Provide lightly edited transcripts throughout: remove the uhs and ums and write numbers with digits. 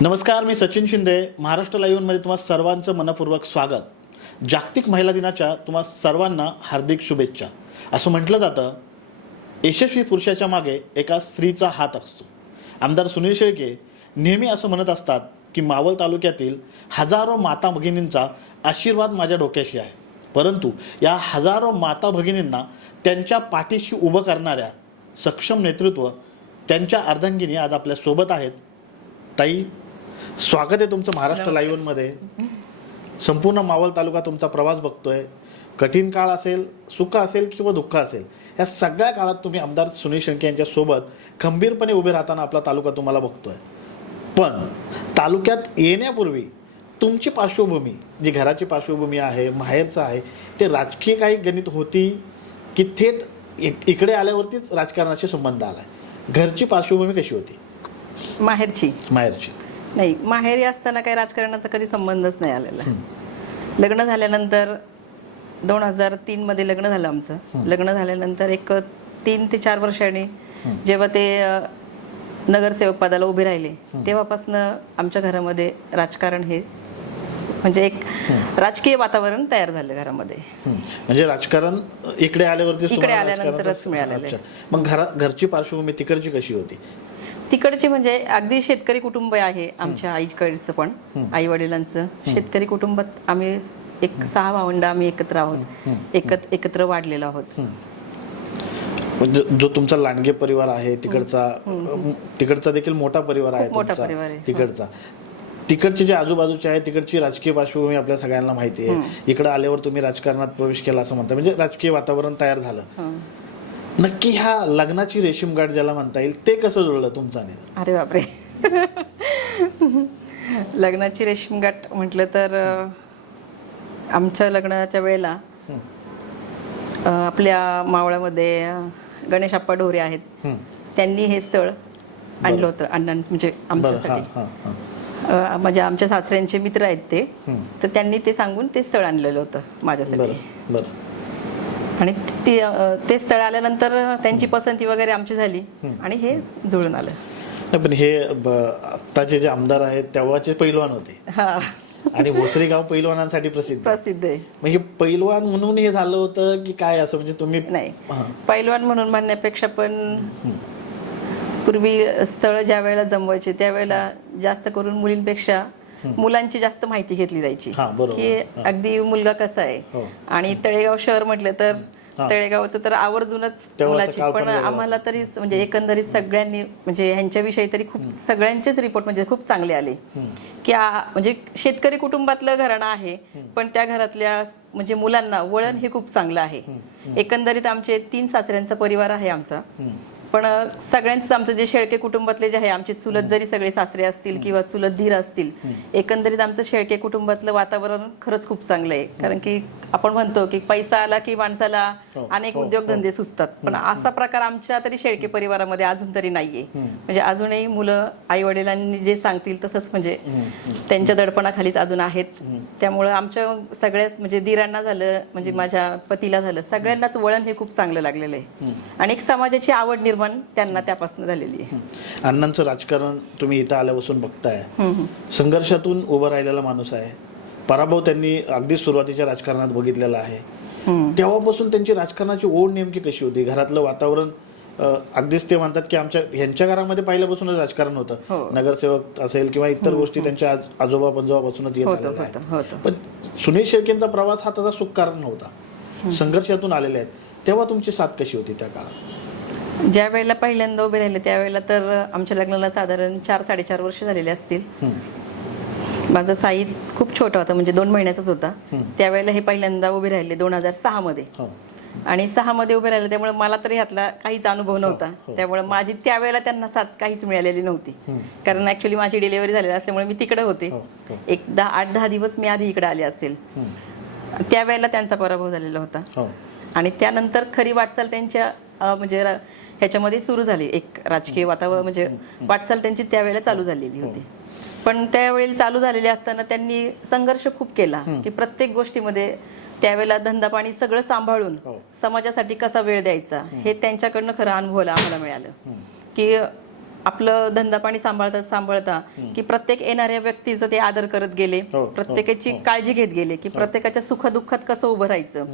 नमस्कार, मी सचिन शिंदे. महाराष्ट्र लाईव्हमध्ये तुम्हा सर्वांचं मनपूर्वक स्वागत. जागतिक महिला दिनाच्या तुम्हा सर्वांना हार्दिक शुभेच्छा. असं म्हटलं जातं, यशस्वी पुरुषाच्या मागे एका स्त्रीचा हात असतो. आमदार सुनील शेळके नेहमी असं म्हणत असतात की मावळ तालुक्यातील हजारो माता भगिनींचा आशीर्वाद माझ्या डोक्याशी आहे. परंतु या हजारो माता भगिनींना त्यांच्या पाठीशी उभं करणाऱ्या सक्षम नेतृत्व त्यांच्या अर्धांगिनी आज आपल्या सोबत आहेत. ताई, स्वागत आहे तुमचं महाराष्ट्र लाईव्हमध्ये. संपूर्ण मावळ तालुका तुमचा प्रवास बघतोय. कठीण काळ असेल, सुख असेल किंवा दुःख असेल, या सगळ्या काळात तुम्ही आमदार सुनील शेळके यांच्या सोबत खंबीरपणे उभे राहताना आपला तालुका तुम्हाला बघतोय. पण तालुक्यात येण्यापूर्वी तुमची पार्श्वभूमी, जी घराची पार्श्वभूमी आहे, माहेरचं आहे, ते राजकीय काही गणित होती की थेट इकडे आल्यावरतीच राजकारणाशी संबंध आलाय? घरची पार्श्वभूमी कशी होती? माहेरची नाही, माहेरी असताना काही राजकारणाचा कधी संबंधच नाही आलेला. लग्न झाल्यानंतर 2003 मध्ये लग्न झालं आमचं. लग्न झाल्यानंतर एक 3 ते 4 वर्षांनी जेव्हा ते नगरसेवक पदाला उभे राहिले, तेव्हापासून आमच्या घरामध्ये राजकारण हे म्हणजे एक राजकीय वातावरण तयार झालं घरामध्ये. म्हणजे राजकारण इकडे आल्यानंतरच मिळालेलं. मग घरची पार्श्वभूमी तिकडची कशी होती? तिकडचे म्हणजे अगदी शेतकरी कुटुंब आहे आमच्या आईकडचं, पण आई वडिलांचं शेतकरी कुटुंबात आम्ही एक 6 भावंड आम्ही एकत्र आहोत, एकत्र वाढलेलो आहोत. जो तुमचा लांडगे परिवार आहे तिकडचा देखील मोठा परिवार आहे तिकडचा. तिकडचे जे आजूबाजूचे आहे तिकडची राजकीय पार्श्वभूमी आपल्या सगळ्यांना माहिती आहे. इकडे आल्यावर तुम्ही राजकारणात प्रवेश केला असं म्हणता, म्हणजे राजकीय वातावरण तयार झालं. नक्की ह्या लग्नाची रेशीम गाठ ज्याला म्हणता येईल ते कसं जुळलं तुमच्याने? अरे बापरे, लग्नाची रेशीम गाठ म्हटलं तर आमच्या लग्नाच्या वेळेला आपल्या मावळामध्ये गणेश आप्पा ढोरे आहेत, त्यांनी हे स्थळ आणलं होतं म्हणजे आमच्यासाठी. म्हणजे आमच्या सासऱ्यांचे मित्र आहेत ते, तर त्यांनी ते सांगून ते स्थळ आणलेलं होतं माझ्यासाठी. आणि ते स्थळ आल्यानंतर त्यांची पसंती वगैरे आमची झाली आणि हे जुळून आलं. पण हे आत्ताचे जे आमदार आहेत तेव्हाचे पैलवान होते आणि भोसरी गाव पैलवानांसाठी प्रसिद्ध आहे. मग हे पैलवान म्हणून हे झालं होतं की काय, असं म्हणजे तुम्ही? नाही, पैलवान म्हणून म्हणण्यापेक्षा पण पूर्वी स्थळ ज्या वेळेला जमवायचे त्यावेळेला जास्त करून मुलींपेक्षा मुलांची जास्त माहिती घेतली जायची की अगदी मुलगा कसा आहे. आणि तळेगाव शहर म्हटलं तर तळेगावचं तर आवर्जूनच मुलाची, पण आम्हाला तरी म्हणजे एकंदरीत सगळ्यांनी म्हणजे ह्यांच्याविषयी तरी खूप सगळ्यांचेच रिपोर्ट म्हणजे खूप चांगले आले की म्हणजे शेतकरी कुटुंबातलं घराणं आहे, पण त्या घरातल्या म्हणजे मुलांना वळण हे खूप चांगलं आहे. एकंदरीत आमचे 3 सासऱ्यांचा परिवार आहे आमचा, पण सगळ्यांचंच आमचं जे शेळके कुटुंबातले जे आहे, आमचे चुलत जरी सगळे सासरे असतील किंवा चुलत धीर असतील, एकंदरीत आमचं शेळके कुटुंबातलं वातावरण खरंच खूप चांगलं आहे. कारण की आपण म्हणतो की पैसा आला की माणसाला अनेक उद्योगधंदे सुचतात, पण असा प्रकार आमच्या तरी शेळके परिवारामध्ये अजून तरी नाहीये. म्हणजे अजूनही मुलं आई वडिलांनी जे सांगतील तसंच म्हणजे त्यांच्या दडपणाखालीच अजून आहेत. त्यामुळं आमच्या सगळ्याच म्हणजे दिरांना झालं, म्हणजे माझ्या पतीला झालं, सगळ्यांनाच वळण हे खूप चांगलं लागलेलं आहे आणि एक समाजाची आवड निर्माण त्यांना त्यापासून झालेली आहे. अण्णांचं राजकारण तुम्ही इथं आल्यापासून बघताय, संघर्षातून उभं राहिलेला माणूस आहे. पराभव त्यांनी अगदी सुरुवातीच्या राजकारणात बघितलेला आहे. तेव्हापासून त्यांची राजकारणाची ओढ नेमकी कशी होती? घरातलं वातावरण अगदीच ते म्हणतात की ह्यांच्या घरामध्ये पहिल्यापासूनच राजकारण होतं, नगरसेवक असेल किंवा इतर गोष्टी त्यांच्या आजोबा पंजोबापासूनच येत आलेल्या आहेत. पण सुनील शेळकेंचा प्रवास हा तसा सुखकारक नव्हता, संघर्षातून आलेले आहेत. तेव्हा तुमची साथ कशी होती त्या काळात? ज्या वेळेला पहिल्यांदा उभे राहिले त्यावेळेला तर आमच्या लग्नाला साधारण 4-4.5 वर्ष झालेले असतील. माझा साईद खूप छोटा होता, म्हणजे 2 महिन्याचाच होता. त्यावेळेला हे पहिल्यांदा उभे राहिले 2006 मध्ये. आणि 6 मध्ये उभे राहिले, त्यामुळे मला तरी ह्यातला काहीच अनुभव नव्हता. त्यामुळे माझी त्यावेळेला त्यांना साथ काहीच मिळालेली नव्हती, कारण ऍक्च्युली माझी डिलिव्हरी झालेली असल्यामुळे मी तिकडे होते. एक 8-10 दिवस मी आधी इकडे आले असेल. त्यावेळेला त्यांचा पराभव झालेला होता आणि त्यानंतर खरी वाटचाल त्यांच्या म्हणजे ह्याच्यामध्ये सुरू झाली. एक राजकीय वातावरण म्हणजे वाटचाल त्यांची त्यावेळेला चालू झालेली होती. पण त्यावेळी चालू झालेली असताना त्यांनी संघर्ष खूप केला की प्रत्येक गोष्टीमध्ये त्यावेळेला धंदा पाणी सगळं सांभाळून समाजासाठी कसा वेळ द्यायचा हे त्यांच्याकडनं खरं अनुभवायला आम्हाला मिळालं. की आपलं धंदा पाणी सांभाळता की प्रत्येक येणाऱ्या व्यक्तीचं ते आदर करत गेले, प्रत्येकाची काळजी घेत गेले, की प्रत्येकाच्या सुखदुःखात कसं उभं राहायचं,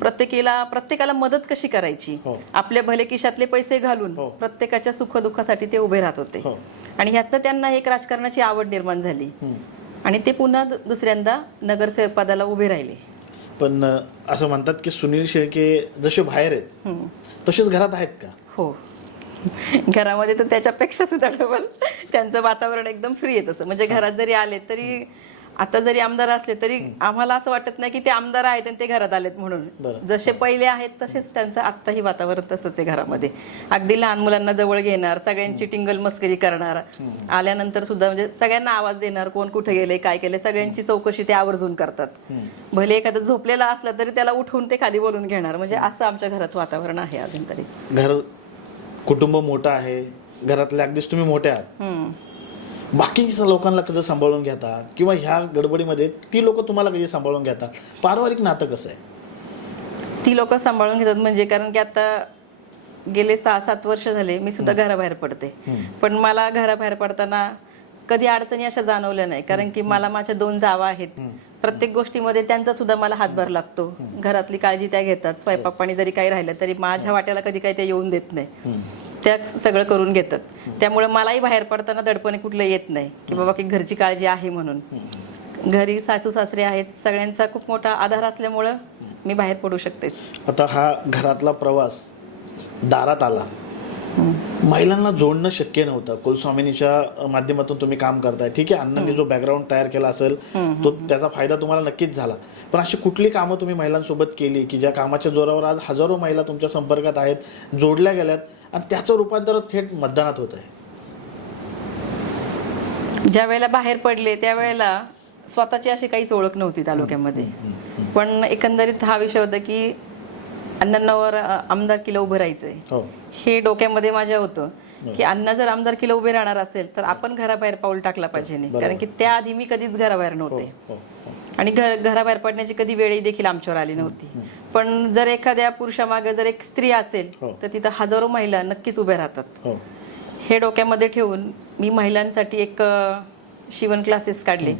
प्रत्येकाला मदत कशी करायची, आपल्या भले खिशातले पैसे घालून प्रत्येकाच्या सुखदुःखासाठी ते उभे राहत होते. आणि ह्यातनं त्यांना एक राजकारणाची आवड निर्माण झाली आणि ते पुन्हा दुसऱ्यांदा नगरसेवक पदाला उभे राहिले. पण असं म्हणतात की सुनील शेळके जसे बाहेर आहेत तसेच घरात आहेत का? हो, घरामध्ये तर त्याच्यापेक्षा सुद्धा डबल त्यांचं वातावरण एकदम फ्री आहे. तसं म्हणजे घरात जरी आले तरी, आता जरी आमदार असले तरी आम्हाला असं वाटत नाही की ते आमदार आहेत आणि ते घरात आलेत म्हणून. जसे पहिले आहेत तसेच त्यांचं आत्ताही वातावरण तसंच आहे घरामध्ये. अगदी लहान मुलांना जवळ घेणार, सगळ्यांची टिंगल मस्करी करणार, आल्यानंतर सुद्धा म्हणजे सगळ्यांना आवाज देणार, कोण कुठे गेले काय केले सगळ्यांची चौकशी ते आवर्जून करतात. भले एखादा झोपलेला असला तरी त्याला उठवून ते खाली बोलून घेणार. म्हणजे असं आमच्या घरात वातावरण आहे अजून तरी. घर कुटुंब मोठं आहे, घरातले अगदीच तुम्ही मोठे आहात, बाकीच्या लोकांना कसं सांभाळून घेता किंवा ह्या गडबडीमध्ये ती लोक तुम्हाला कधी सांभाळून घेतात? पारिवारिक नातं कसं आहे? ती लोक सांभाळून घेतात म्हणजे, कारण की आता गेले 6-7 वर्ष झाले मी सुद्धा घराबाहेर पडते, पण मला घराबाहेर पडताना कधी अडचणी अशा जाणवल्या नाही. कारण की मला माझ्या 2 जावा आहेत, प्रत्येक गोष्टीमध्ये त्यांचा सुद्धा मला हातभार लागतो. घरातली काळजी त्या घेतात, स्वयंपाक पाणी जरी काही राहिलं तरी माझ्या वाट्याला कधी काही ते येऊन देत नाही, त्या सगळं करून घेतात. त्यामुळे मलाही बाहेर पडताना दडपणे कुठलं येत नाही की बाबा की घरची काळजी आहे म्हणून. घरी सासू सासरे आहेत, सगळ्यांचा खूप मोठा आधार असल्यामुळं मी बाहेर पडू शकते. आता हा घरातला प्रवास दारात आला, महिलांना जोडणं शक्य नव्हतं. कुलस्वामिनीच्या माध्यमातून तुम्ही काम करताय, ठीक आहे, अण्णांनी जो बॅकग्राऊंड तयार केला असेल तो त्याचा फायदा तुम्हाला नक्कीच झाला. पण अशी कुठली कामं तुम्ही महिलांसोबत केली की ज्या कामाच्या जोरावर आज हजारो महिला तुमच्या संपर्कात आहेत, जोडल्या गेल्यात आणि त्याचं रूपांतर थेट मतदानात होत आहे? ज्या वेळेला बाहेर पडले त्यावेळेला स्वतःची अशी काहीच ओळख नव्हती तालुक्यामध्ये, पण एकंदरीत हा विषय होता की अण्णांवर आमदारकीला उभं राहायचंय. हे डोक्यामध्ये माझ्या होतं की अण्णा जर आमदारकीला उभे राहणार असेल तर आपण घराबाहेर पाऊल टाकला पाहिजे नाही. कारण की त्याआधी मी कधीच घराबाहेर नव्हते आणि घराबाहेर पडण्याची कधी वेळही देखील आमच्यावर आली नव्हती. पण जर एखाद्या पुरुषामागे जर एक स्त्री असेल तर तिथं हजारो महिला नक्कीच उभ्या राहतात. हे डोक्यामध्ये ठेवून मी महिलांसाठी एक शिवण क्लासेस काढले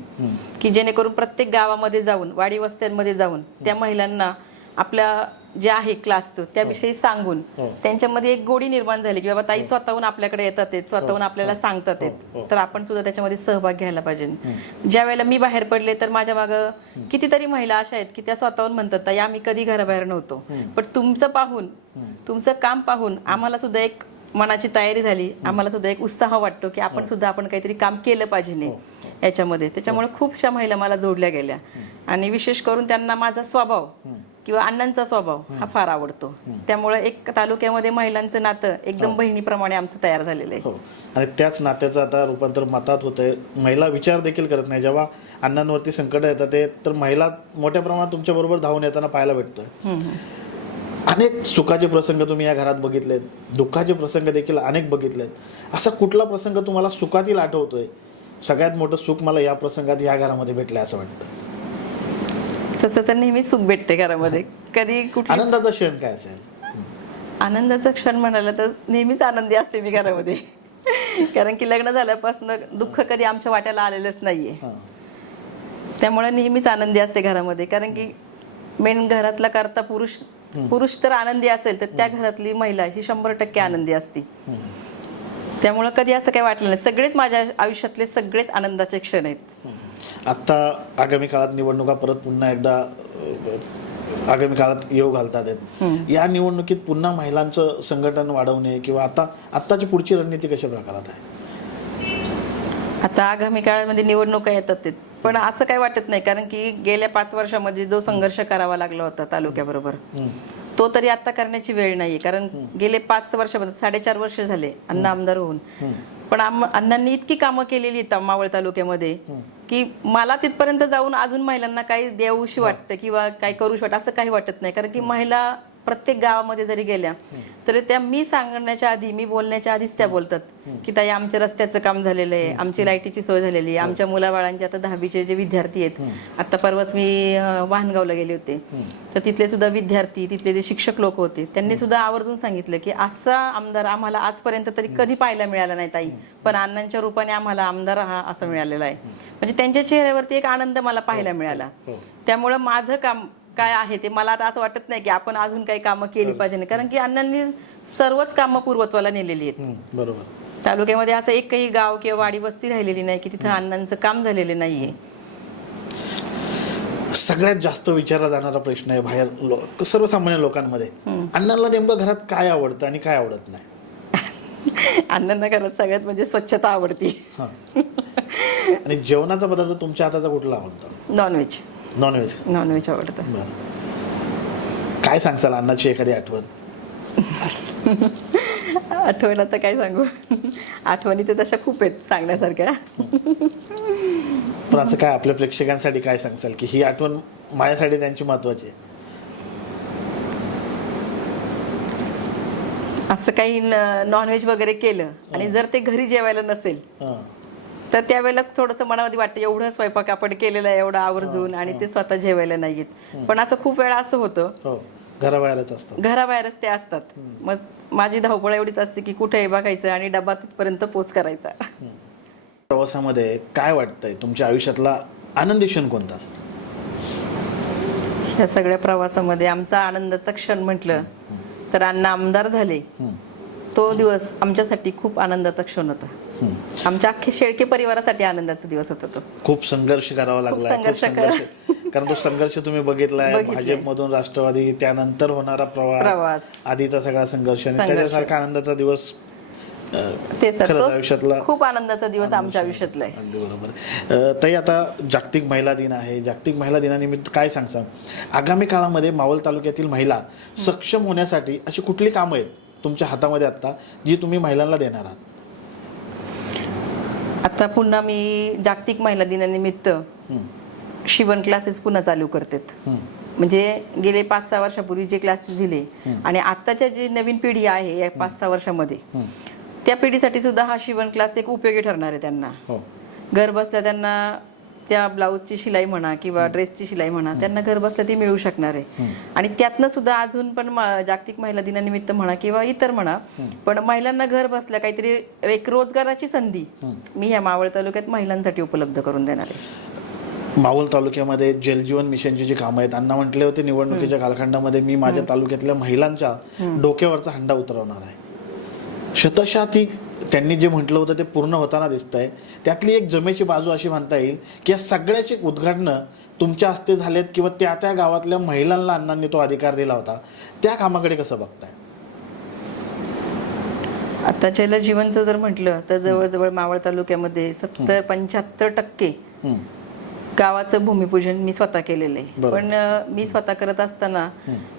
की जेणेकरून प्रत्येक गावामध्ये जाऊन, वाडी वस्त्यांमध्ये जाऊन त्या महिलांना आपल्या जे आहे क्लासचं त्याविषयी सांगून त्यांच्यामध्ये एक गोडी निर्माण झाली की बाबा ताई स्वतःहून आपल्याकडे येतात, स्वतःहून आपल्याला सांगतात, तर आपण सुद्धा त्याच्यामध्ये सहभाग घ्यायला पाहिजे. ज्या वेळेला मी बाहेर पडले तर माझ्या मागं कितीतरी महिला अशा आहेत की त्या स्वतःहून म्हणतात ताई आम्ही कधी घराबाहेर नव्हतो, पण तुमचं पाहून, तुमचं काम पाहून आम्हाला सुद्धा एक मनाची तयारी झाली, आम्हाला सुद्धा एक उत्साह वाटतो की आपण काहीतरी काम केलं पाहिजे नाही याच्यामध्ये. त्याच्यामुळे खूपशा महिला मला जोडल्या गेल्या आणि विशेष करून त्यांना माझा स्वभाव किंवा अण्णांचा स्वभाव हा फार आवडतो. त्यामुळे एक तालुक्यामध्ये महिलांचं नातं एकदम बहिणीप्रमाणे आमचं तयार झालेलं आहे. आणि त्याच नात्याचं आता रूपांतर मतात होतंय. महिला विचार देखील करत नाही. जेव्हा अण्णांवरती संकट येतात ते तर महिला मोठ्या प्रमाणात तुमच्या बरोबर धावून येताना पाहायला भेटतोय. अनेक सुखाचे प्रसंग तुम्ही या घरात बघितलेत, दुःखाचे प्रसंग देखील अनेक बघितलेत. असा कुठला प्रसंग तुम्हाला सुखातील आठवतोय? सगळ्यात मोठं सुख मला या प्रसंगात या घरामध्ये भेटलंय असं वाटतं. तसं तर नेहमी सुख भेटते घरामध्ये. कधी कुठे आनंदाचा क्षण काय असेल? आनंदाचा क्षण म्हणाला तर नेहमीच आनंदी असते मी घरामध्ये. कारण की लग्न झाल्यापासून दुःख कधी आमच्या वाट्याला आलेलंच नाहीये, त्यामुळे नेहमीच आनंदी असते घरामध्ये. कारण की मेन घरातला करता पुरुष तर आनंदी असेल तर त्या घरातली महिला ही 100% आनंदी असती. त्यामुळे कधी असं काही वाटलं नाही. सगळेच माझ्या आयुष्यातले सगळेच आनंदाचे क्षण आहेत. आता आगामी काळात निवडणुका परत पुन्हा एकदा आगामी काळात येऊ घालतात आहेत. या निवडणुकीत पुन्हा महिलांचं संघटन वाढवणे किंवा आत्ताची पुढची रणनीती कशा प्रकारात आहे? आता आगामी काळामध्ये निवडणुका येतात पण असं काही वाटत नाही. कारण की गेल्या 5 वर्षामध्ये जो संघर्ष करावा लागला होता तालुक्याबरोबर तो तरी आता करण्याची वेळ नाहीये. कारण गेले 5 वर्षामध्ये 4.5 वर्ष झाले अण्णा आमदार होऊन, पण अण्णांनी इतकी कामं केलेली आहेत मावळ तालुक्यामध्ये की मला तिथपर्यंत जाऊन अजून महिलांना काही देऊशी वाटतं किंवा काही करूशी वाटतं असं काही वाटत नाही. कारण की महिला प्रत्येक गावामध्ये जरी गेल्या तरी त्या मी सांगण्याच्या आधी, मी बोलण्याच्या आधीच त्या बोलतात की ताई आमच्या रस्त्याचं काम झालेलं आहे, आमची लाईटीची सोय झालेली आहे, आमच्या मुलाबाळांचे आता 10वीचे जे विद्यार्थी आहेत, आता परवाच मी वाहनगावला गेले होते तर तिथले सुद्धा विद्यार्थी, तिथले जे शिक्षक लोक होते त्यांनी सुद्धा आवर्जून सांगितलं की असा आमदार आम्हाला आजपर्यंत तरी कधी पाहायला मिळाला नाही ताई, पण अण्णांच्या रूपाने आम्हाला आमदार हा असं मिळालेला आहे. म्हणजे त्यांच्या चेहऱ्यावरती एक आनंद मला पाहायला मिळाला. त्यामुळं माझं काम काय आहे ते मला आता असं वाटत नाही की आपण अजून काही कामं केली पाहिजे, कारण की अण्णांनी सर्वच कामं पूर्वत्वाला नेलेली आहेत. बरोबर. तालुक्यामध्ये असं एकही गाव किंवा वाडी वस्ती राहिलेली नाही की तिथं अण्णांचं काम झालेलं नाहीये. सगळ्यात जास्त विचारला जाणारा प्रश्न आहे बाहेर सर्वसामान्य लोकांमध्ये, अण्णांना नेमकं घरात काय आवडतं आणि काय आवडत नाही? अण्णांना घरात सगळ्यात म्हणजे स्वच्छता आवडती. आणि जेवणाचा पदार्थ तुमच्या हाताचा कुठला आवडतो? नॉनव्हेज. नॉनव्हेज. नॉनव्हेज आवडतं. बरं. काय सांगसाल अण्णाची एखादी आठवण? आठवण आता काय सांगू, आठवणी तर तशा खूप आहेत सांगण्यासारख्या. पण असं काय आपल्या प्रेक्षकांसाठी काय सांगसाल की ही आठवण माझ्यासाठी त्यांची महत्वाची आहे? असं काही नॉनव्हेज वगैरे केलं आणि जर ते घरी जेवायला नसेल तर त्यावेळेला थोडंसं मनामध्ये वाटतं एवढं स्वयंपाक आपण केलेलं आहे एवढं आवर्जून आणि ते स्वतः जेवायला नाहीत. पण असं खूप वेळा असं होतं घराबाहेरच असतात, घराबाहेरच ते असतात. मग माझी धावपळ एवढीच असते की कुठे बघायचं आणि डबा तिथपर्यंत पोच करायचा. प्रवासामध्ये काय वाटतंय तुमच्या आयुष्यातला आनंदी क्षण कोणता? ह्या सगळ्या प्रवासामध्ये आमचा आनंदाचा क्षण म्हटलं तर अण्णा आमदार झाले तो दिवस आमच्यासाठी खूप आनंदाचा क्षण होता. आमच्या अख्ख्या शेळके परिवारासाठी आनंदाचा दिवस होता तो. खूप संघर्ष करावा लागला, कारण तो संघर्ष तुम्ही बघितलाय, भाजपमधून राष्ट्रवादी, त्यानंतर होणारा प्रवास, आधीचा सगळा संघर्ष आणि त्याच्यासारखा आनंदाचा दिवस ते आयुष्यातला खूप आनंदाचा दिवस आमच्या आयुष्यातला आहे. अगदी बरोबर. ताई आता जागतिक महिला दिन आहे, जागतिक महिला दिनानिमित्त काय सांगसाल आगामी काळामध्ये मावळ तालुक्यातील महिला सक्षम होण्यासाठी अशी कुठली कामं आहेत तुमच्या हातामध्ये आता जी तुम्ही महिलांना देणार आहात? आता पुन्हा मी जागतिक महिला दिनानिमित्त शिवण क्लासेस पुन्हा चालू करतात. म्हणजे गेले 5-6 वर्षापूर्वी जे क्लासेस दिले आणि आताच्या जी नवीन पिढी आहे या 5-6 वर्षामध्ये त्या पिढीसाठी सुद्धा हा शिवण क्लास एक उपयोगी ठरणार आहे. त्यांना घर बसल्या त्यांना त्या ब्लाऊजची शिलाई म्हणा किंवा ड्रेसची शिलाई म्हणा त्यांना घर बसल्या ती मिळू शकणार आहे. आणि त्यातनं सुद्धा अजून पण जागतिक महिला दिनानिमित्त म्हणा किंवा इतर म्हणा पण महिलांना घर बसल्या काहीतरी एक रोजगाराची संधी मी ह्या मावळ तालुक्यात महिलांसाठी उपलब्ध करून देणार आहे. मावळ तालुक्यामध्ये जलजीवन मिशनची जी कामं आहेत, अण्णा म्हटले होते निवडणुकीच्या कालखंडामध्ये मी माझ्या तालुक्यातल्या महिलांच्या डोक्यावरचा हंडा उतरवणार आहे. शतशः ती त्यांनी जे म्हटलं होतं ते पूर्ण होताना दिसतंय. त्यातली एक जमेची बाजू अशी म्हणता येईल की या सगळ्याची उद्घाटनं तुमच्या हस्ते झालेत किंवा त्या त्या गावातल्या महिलांना अण्णांनी तो अधिकार दिला होता. त्या कामाकडे कसं बघताय? आता जलजीवनचं जर म्हटलं तर जवळजवळ मावळ तालुक्यामध्ये 70-75% गावाचं भूमिपूजन मी स्वतः केलेलं आहे. पण मी स्वतः करत असताना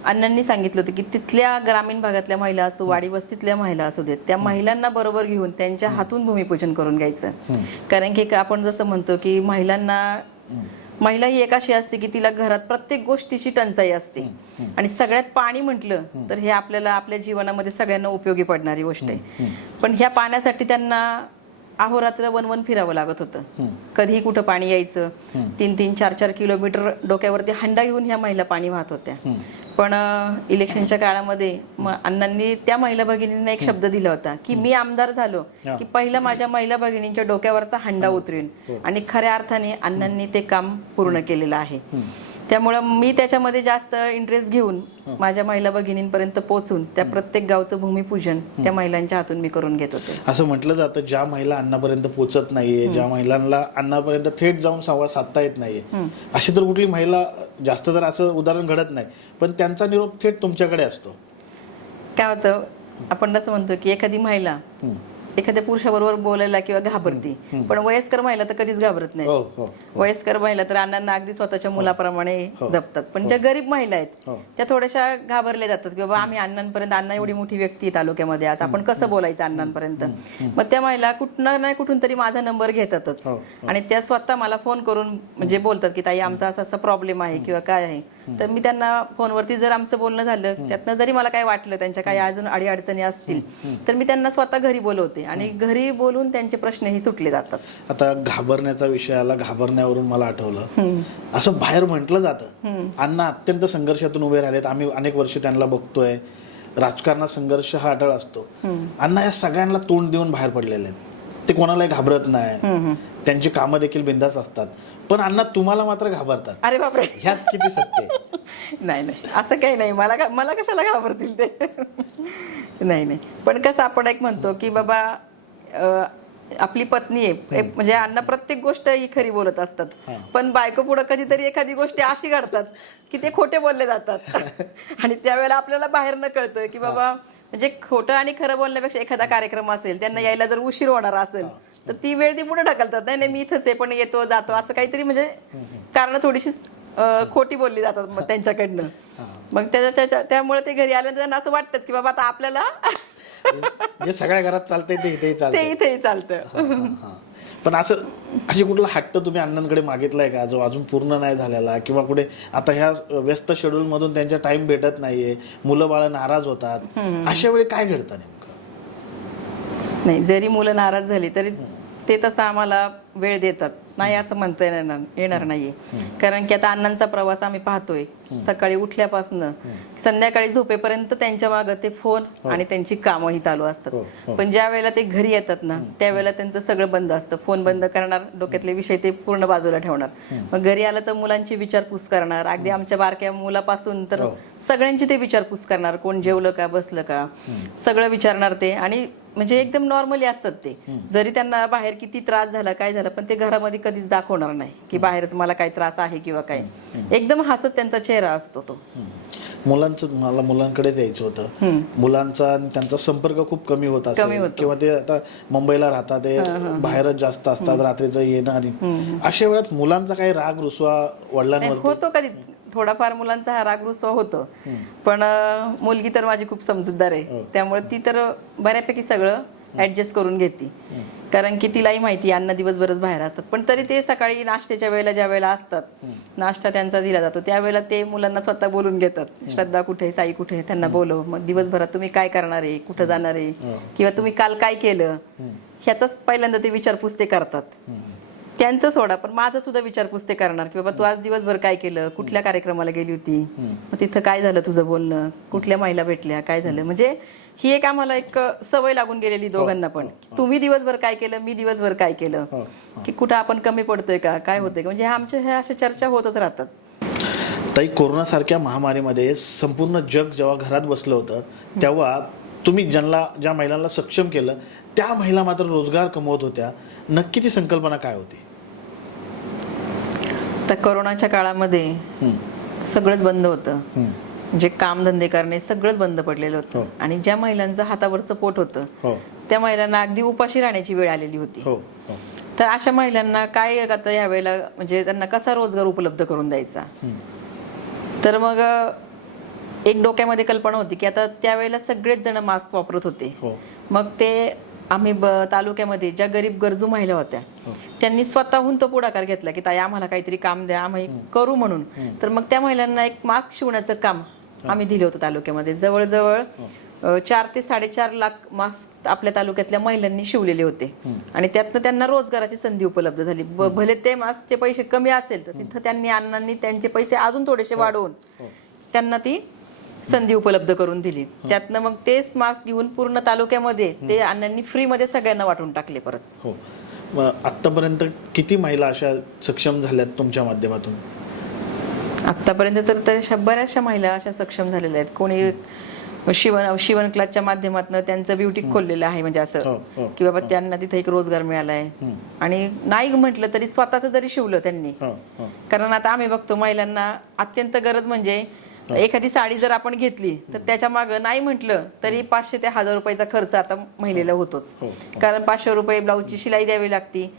अण्णांनी सांगितलं होतं की तिथल्या ग्रामीण भागातल्या महिला असो वाडी वस्तीतल्या महिला असू देत त्या महिलांना बरोबर घेऊन त्यांच्या हातून भूमिपूजन करून घ्यायचं. कारण की आपण जसं म्हणतो की महिला ही एक अशी असते की तिला घरात प्रत्येक गोष्टीची टंचाई असते आणि सगळ्यात पाणी म्हटलं तर हे आपल्याला आपल्या जीवनामध्ये सगळ्यांना उपयोगी पडणारी गोष्ट आहे. पण ह्या पाण्यासाठी त्यांना अहोरात्र वन फिरावं लागत होतं. कधीही कुठं पाणी यायचं, 3-3, 4-4 किलोमीटर डोक्यावरती हंडा घेऊन ह्या महिला पाणी वाहत होत्या. पण इलेक्शनच्या काळामध्ये अण्णांनी त्या महिला भगिनींना एक शब्द दिला होता की मी आमदार झालो की पहिला माझ्या महिला भगिनींच्या डोक्यावरचा हंडा उतरेन आणि खऱ्या अर्थाने अण्णांनी ते काम पूर्ण केलेलं आहे. त्यामुळं मी त्याच्यामध्ये जास्त इंटरेस्ट घेऊन माझ्या महिला भगिनींपर्यंत पोहोचून त्या प्रत्येक गावचं भूमिपूजन त्या महिलांच्या हातून मी करून घेत होते. असं म्हटलं जातं ज्या महिला अण्णापर्यंत पोहोचत नाहीये, ज्या महिलांना अण्णापर्यंत थेट जाऊन संवाद साधता येत नाहीये, अशी तर कुठली महिला जास्त तर असं उदाहरण घडत नाही, पण त्यांचा निरोप थेट तुमच्याकडे असतो. काय होतं आपण असं म्हणतो की एखादी महिला एखाद्या पुरुषाबरोबर बोलायला किंवा घाबरती, पण वयस्कर महिला तर कधीच घाबरत नाही. वयस्कर महिला तर अण्णांना अगदी स्वतःच्या मुलाप्रमाणे जपतात. पण ज्या गरीब महिला आहेत त्या थोड्याशा घाबरल्या जातात की बाबा आम्ही अण्णांपर्यंत, अण्णा एवढी मोठी व्यक्ती आहे तालुक्यामध्ये, आज आपण कसं बोलायचं अण्णांपर्यंत. मग त्या महिला कुठं नाही कुठून तरी माझा नंबर घेतातच आणि त्या स्वतः मला फोन करून म्हणजे बोलतात की ताई आमचा असा असा प्रॉब्लेम आहे किंवा काय आहे. तर मी त्यांना फोनवरती जर आमचं बोलणं झालं, त्यातनं जरी मला काय वाटलं त्यांच्या काही अजून अडीअडचणी असतील, तर मी त्यांना स्वतः घरी बोलवते आणि घरी बोलून त्यांचे प्रश्नही सुटले जातात. आता घाबरण्याचा विषय आला, घाबरण्यावरून मला आठवलं, असं बाहेर म्हटलं जातं अण्णा अत्यंत संघर्षातून उभे राहिलेत, आम्ही अनेक वर्ष त्यांना बघतोय, राजकारणात संघर्ष हा अटळ असतो. अण्णा या सगळ्यांना तोंड देऊन बाहेर पडलेले आहेत, ते कोणालाही घाबरत नाही, त्यांची कामं देखील बिंदास असतात. पण अण्णा तुम्हाला मात्र घाबरतात. अरे बापरे, ह्यात किती सत्य आहे? नाही नाही, असं काही नाही. मला कशाला घाबरतील ते. नाही. पण कसं आपण एक म्हणतो की बाबा आपली पत्नी आहे, म्हणजे अण्णा प्रत्येक गोष्ट ही खरी बोलत असतात, पण बायको पुढे कधीतरी एखादी गोष्ट अशी घडतात की ते खोटे बोलले जातात. आणि त्यावेळेला आपल्याला बाहेर न कळतं की बाबा म्हणजे खोटं आणि खरं बोलण्यापेक्षा एखादा कार्यक्रम असेल, त्यांना यायला जर उशीर होणार असेल तर ती वेळ ती पुढे ढकलतात. नाही मी इथंच आहे पण येतो जातो असं काहीतरी, म्हणजे कारण थोडीशी खोटी बोलली जातात मग त्यांच्याकडनं. मग त्यामुळे ते घरी आल्यानंतर त्यांना असं वाटतंच की बाबा आता आपल्याला जे सगळ्या घरात चालतंय ते इथेही चालतं. पण अशी कुठला हट्ट तुम्ही अण्णांकडे मागितलाय का जो अजून पूर्ण नाही झालेला, किंवा कुठे आता ह्या व्यस्त शेड्यूल मधून त्यांच्या टाइम भेटत नाहीये, मुलं बाळ नाराज होतात, अशा वेळी काय घडतं नेमकं? नाही, जरी मुलं नाराज झाली तरी ते तसं आम्हाला वेळ देतात, नाही असं म्हणता येणार नाहीये. कारण की आता अण्णांचा प्रवास आम्ही पाहतोय, सकाळी उठल्यापासून संध्याकाळी झोपेपर्यंत त्यांच्या मागे ते फोन आणि त्यांची कामंही चालू असतात. पण ज्या वेळेला ते घरी येतात ना, त्यावेळेला त्यांचं सगळं बंद असतं. फोन बंद करणार, डोक्यातले विषय ते पूर्ण बाजूला ठेवणार. मग घरी आलं तर मुलांची विचारपूस करणार, अगदी आमच्या बारक्या मुलापासून तर सगळ्यांची ते विचारपूस करणार, कोण जेवलं का, बसलं का, सगळं विचारणार ते. आणि म्हणजे एकदम नॉर्मली असतात ते, जरी त्यांना बाहेर किती त्रास झाला काय झालं पण ते घरामध्ये कधीच दाखवणार नाही की बाहेरच मला काही त्रास आहे किंवा काय. एकदम हसत त्यांचा चेहरा असतो तो. मला मुलांकडेच यायचं होतं. मुलांचा त्यांचा संपर्क खूप कमी होत असेल, किंवा ते आता मुंबईला राहतात, ते बाहेरच जास्त असतात, रात्रीचं येणं, आणि अशा वेळात मुलांचा काही राग रुसवा वडिलांवर होतो कधी थोडाफार, मुलांचा हा राग रुसवा होतो. पण मुलगी तर माझी खूप समजूतदार आहे, त्यामुळे ती तर बऱ्यापैकी सगळं ऍडजस्ट करून घेते. कारण की तिलाही माहिती अन्न दिवसभरच बाहेर असतात, पण तरी ते सकाळी नाश्त्याच्या वेळेला ज्या वेळेला असतात, नाश्ता त्यांचा दिला जातो त्यावेळेला ते मुलांना स्वतः बोलून घेतात. श्रद्धा कुठे, साई कुठे, त्यांना बोलव, मग दिवसभरात तुम्ही काय करणार आहे, कुठं जाणार आहे, किंवा तुम्ही काल काय केलं, ह्याचाच पहिल्यांदा ते विचारपूस ते करतात. त्यांचं सोडा, पण माझं सुद्धा विचारपूस ते करणार की बाबा तू आज दिवसभर काय केलं, कुठल्या कार्यक्रमाला गेली होती, मग तिथं काय झालं तुझं बोलणं, कुठल्या महिला भेटल्या, काय झालं. म्हणजे ही एक आम्हाला एक सवय लागून गेलेली दोघांना पण, तुम्ही दिवसभर काय केलं, मी दिवसभर काय केलं, की कुठं आपण कमी पडतोय का, काय होतंय का. म्हणजे आमच्या ह्या अशा चर्चा होतच राहतात. ताई, कोरोनासारख्या महामारीमध्ये संपूर्ण जग जेव्हा घरात बसलं होतं, तेव्हा तुम्ही ज्या महिलांना सक्षम केलं, त्या महिला मात्र रोजगार कमवत होत्या. नक्की ती संकल्पना काय होती? तर कोरोनाच्या काळामध्ये सगळंच बंद होतं, म्हणजे कामधंदे करणे सगळंच बंद पडलेलं होतं. आणि ज्या महिलांचं हातावरचं पोट होतं त्या महिलांना अगदी उपाशी राहण्याची वेळ आलेली होती. तर अशा महिलांना काय आता यावेळेला म्हणजे त्यांना कसा रोजगार उपलब्ध करून द्यायचा. तर मग एक डोक्यामध्ये कल्पना होती की आता त्यावेळेला सगळेच जण मास्क वापरत होते. मग ते आम्ही तालुक्यामध्ये ज्या गरीब गरजू महिला होत्या त्यांनी स्वतःहून तो पुढाकार घेतला की ताई आम्हाला काहीतरी काम द्या, आम्ही करू म्हणून. तर मग त्या महिलांना एक मास्क शिवण्याचं काम आम्ही दिलं होतं तालुक्यामध्ये. जवळजवळ 4 ते 4.5 लाख मास्क आपल्या तालुक्यातल्या महिलांनी शिवलेले होते आणि त्यातनं त्यांना रोजगाराची संधी उपलब्ध झाली. भले ते मास्कचे पैसे कमी असेल तर तिथं त्यांनी अण्णांनी त्यांचे पैसे अजून थोडेसे वाढवून त्यांना ती संधी उपलब्ध करून दिली. त्यातनं मग तेच मास्क घेऊन पूर्ण तालुक्यामध्ये ते अण्णांनी फ्रीमध्ये सगळ्यांना वाटून टाकले परत. हो, आतापर्यंत किती महिला अशा सक्षम झाल्यात तुमच्या माध्यमातून? आतापर्यंत तर बऱ्याचशा महिला अशा सक्षम झालेल्या आहेत. कोणी शिवण क्लासच्या माध्यमातून त्यांचं ब्युटी खोललेलं आहे, म्हणजे असं की बाबा त्यांना तिथे एक रोजगार मिळालाय. आणि नाही म्हटलं तरी स्वतःच जरी शिवलं त्यांनी, कारण आता आम्ही बघतो महिलांना अत्यंत गरज म्हणजे एखादी साडी जर आपण घेतली तर त्याच्या मागं नाही म्हटलं तरी 500 ते 1000 रुपयाचा खर्च आता महिलेला होतोच. कारण 500 रुपये ब्लाऊजची शिलाई द्यावी लागते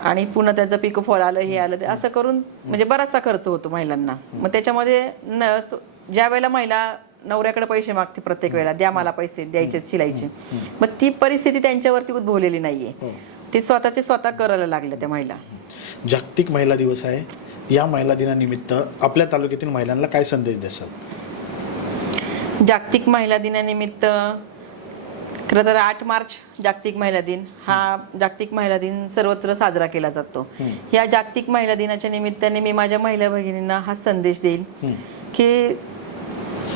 आणि पुन्हा त्याचं पिको फॉल आलं हे आलं ते असं करून म्हणजे बराचसा खर्च होतो महिलांना. मग त्याच्यामध्ये ज्या वेळेला महिला नवऱ्याकडे पैसे मागते प्रत्येक वेळेला, द्या मला पैसे द्यायचे शिलाईचे, मग ती परिस्थिती त्यांच्यावरती उद्भवलेली नाहीये. ते स्वतःचे स्वतः करायला लागले त्या महिला. जागतिक महिला दिवस आहे, या महिला दिनानिमित्त आपल्या तालुक्यातील महिलांना काय संदेश द्याल? जागतिक महिला दिनानिमित्त खरं तर 8 मार्च जागतिक महिला दिन हा जागतिक महिला दिन सर्वत्र साजरा केला जातो. या जागतिक महिला दिनाच्या निमित्ताने मी माझ्या महिला भगिनींना हा संदेश देईल की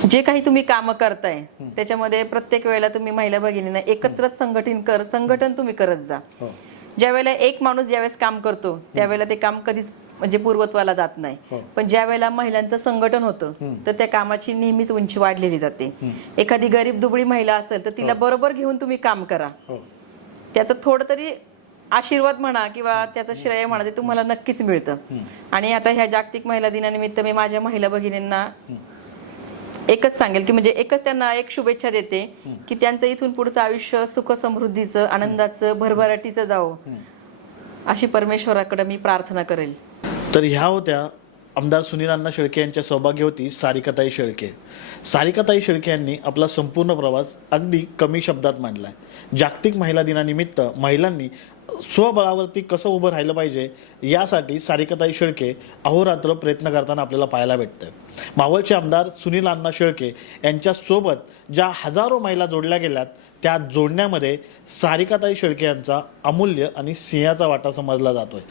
जे काही तुम्ही कामं करताय त्याच्यामध्ये प्रत्येक वेळेला तुम्ही महिला भगिनींना एकत्र संघटन तुम्ही करत जा. ज्या वेळेला एक माणूस ज्यावेळेस काम करतो त्यावेळेला ते काम कधीच म्हणजे पूर्वत्वाला जात नाही, पण ज्या वेळेला महिलांचं संघटन होतं तर त्या कामाची नेहमीच उंची वाढलेली जाते. एखादी गरीब दुबळी महिला असेल तर तिला बरोबर घेऊन तुम्ही काम करा, त्याचं थोडं तरी आशीर्वाद म्हणा किंवा त्याचं श्रेय म्हणा ते तुम्हाला नक्कीच मिळतं. आणि आता ह्या जागतिक महिला दिनानिमित्त मी माझ्या महिला भगिनींना एकच सांगेल की म्हणजे एकच त्यांना एक शुभेच्छा देते की त्यांचं इथून पुढचं आयुष्य सुख समृद्धीचं, आनंदाचं, भरभराटीचं जावं अशी परमेश्वराकडे मी प्रार्थना करेल. तर ह्या होत्या आमदार सुनील अण्णा शेळके यांच्या सहभागी होती सारिकाताई शेळके. सारिकाताई शेळके यांनी आपला संपूर्ण प्रवास अगदी कमी शब्दात मांडला आहे. जागतिक महिला दिनानिमित्त महिलांनी स्वबळावरती कसं उभं राहिलं पाहिजे यासाठी सारिकाताई शेळके अहोरात्र प्रयत्न करताना आपल्याला पाहायला भेटतं. मावळचे आमदार सुनील अण्णा शेळके यांच्यासोबत ज्या हजारो महिला जोडल्या गेल्यात त्या जोडण्यामध्ये सारिकाताई शेळके यांचा अमूल्य आणि सिंहाचा वाटा समजला जातोय.